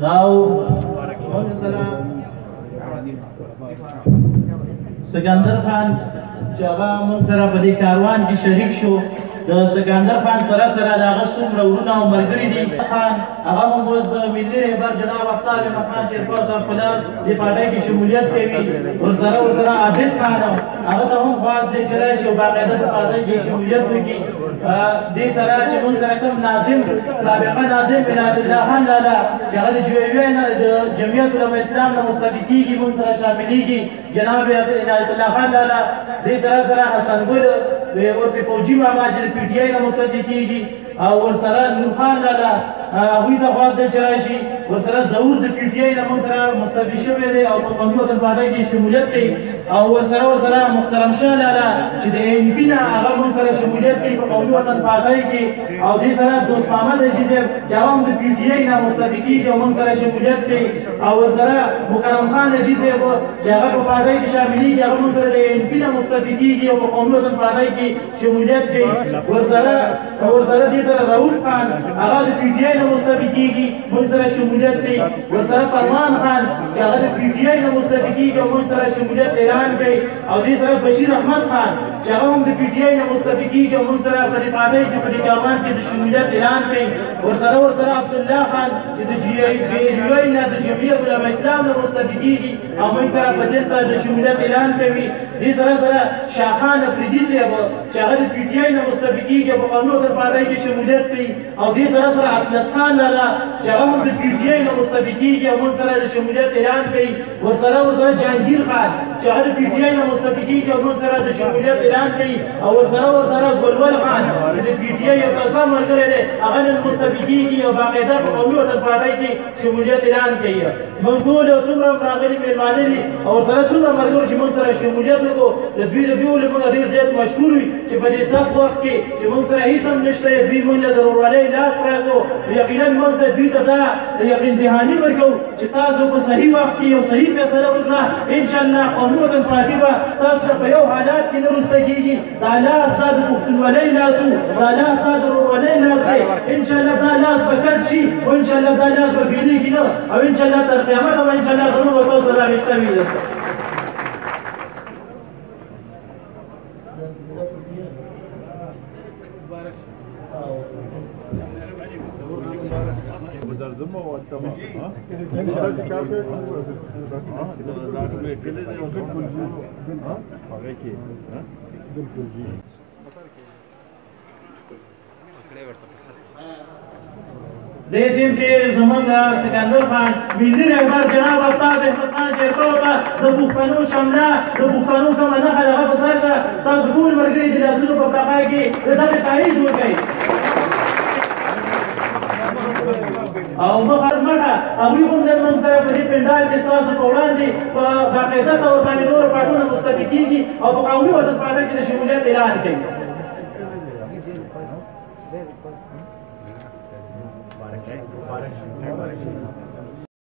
داو سکندر خان چې هغه موږ سره په دې کاروان کې شریک شو د سکندر خان سره د هغه څومره وروڼه او ملګري دي خان هغه موږ اوس د ملي رهبر جناب افتاب مکان شیرپور صاحب په دې پارټۍ کې شمولیت کوي ورسره عابد خان هغه ته هم خواست دی چې راشي او باقاعده په پارټۍ کې شمولیت وکړي دې سره چې موږ سره کوم ناظم سابقه ناظم عنایت الله خان لالا چې هغه د جویوي نه د جمعیت علماء اسلام نه مستفید کېږي موږ سره شاملېږي جناب عنایت الله خان لالا دې سره حسن ګل ورپسې فوجي ماما چې د پي ټي آی نه مستفید کېږي او ورسره نور خان لالا هغوی ته خواست دی چې راشي ورسره ظهور د پي ټي آی نه موږ سره مستفید شوی دی او په قومي وطنپالنۍ کې شمولیت کوي او ورسره محترم شاه لالا چې د ان پي نه هغه موږ سره شمولیت کوي په قومي وطنپالنۍ کې او دې سره دوست محمد حاجي صاحب چې هغه هم د پي ټي آی نه مستفید کېږي او موږ سره شمولیت کوي او ورسره مکرم خان حاجي صاحب چې هغه په پالنۍ کې شاملېږي هغه موږ سره د ان پي نه مستفید کېږي او په قومي وطنپالنۍ کې شمولیت کوي ورسره دې سره رؤوف خان هغه د پي ټي آی نه مستفید کېږي موږ سره شمولیت کوي ورسره فرمان خان چې هغه د پي ټي آی نه مستفید کېږي او موږ سره شمولیت اعلان کوي او دې سره بشیر احمد خان چې هغه هم د پي ټي آی نه مستفید کېږي او موږ سره په دې پالنۍ کې په دې کاروان کې د شمولیت اعلان کوي ورسره عبدالله خان چې د جي یو نه د جمعیت علماء اسلام نه مستفید کېږي او موږ سره په دې سره د شمولیت اعلان کوي دې سره شاهخان افریدي صاحب چې هغه د پي ټي آی نه مستفید کېږي او په قومي وطنپالنۍ کې شمولیت کوي او دې سره اطلس خان لالا چې هغه هم د پي ټي آی نه مستفید کېږي او موږ سره د شمولیت اعلان کوي ورسره جهانګیر خان چې هغه د پي ټي آی نه مستفید کېږي او موږ سره د شمولیت اعلان کوي او ورسره ګلول خان چې د پي ټي آی یو تازه ملګری دی هغه نن مستفید کېږي او باقاعده په قومي وطنپالنۍ کې شمولیت اعلان کوي موږ ټول یو څومره راغلي مېلمانه دي او ورسره څومره ملګري چې موږ سره شمولیت وکړو د دوی له موږ ډېر زیات مشکور وي چې په دې سخت وخت کې چې موږ سره هېڅ هم نشته دوی موږ له د ورورولۍ لاس راکړو یقینا موږ د دوی ته دا د یقین دهاني ورکوو چې تاسو په صحیح وخت کې یو صحیح فیصله وکړه انشاءالله قومي وطنپالنۍ به تاسو ته په یو حالات کې نه وروسته کېږي دا لاس ستا د پښتونولۍ لاس و دا لاس ستا د ورورولۍ لاس دی انشاءالله دا لاس به کس شي او انشاءالله دا لاس به بېلېږي نه او انشاءالله تر قیامته به انشاءالله زموږ به تاسو سره رابطه وي دې ټیم کې زموږ سکندر خان ملي رهبر جناب افتاب مکان شیرپور ته د پښتنو شمله د پښتنو کومه نښه د هغه په سر ده تاسو ټول ملګري د لاسونو په پاکۍ کې د دغې تایید وکړئ او مخه هغوی هم نن موږ سره په دې پنډال کې ستاسو په وړاندې په باقاعده طور باندې نور پاټونه مستفید کېږي او په قومي وطنپالنۍ کې د شمولیت اعلان کوي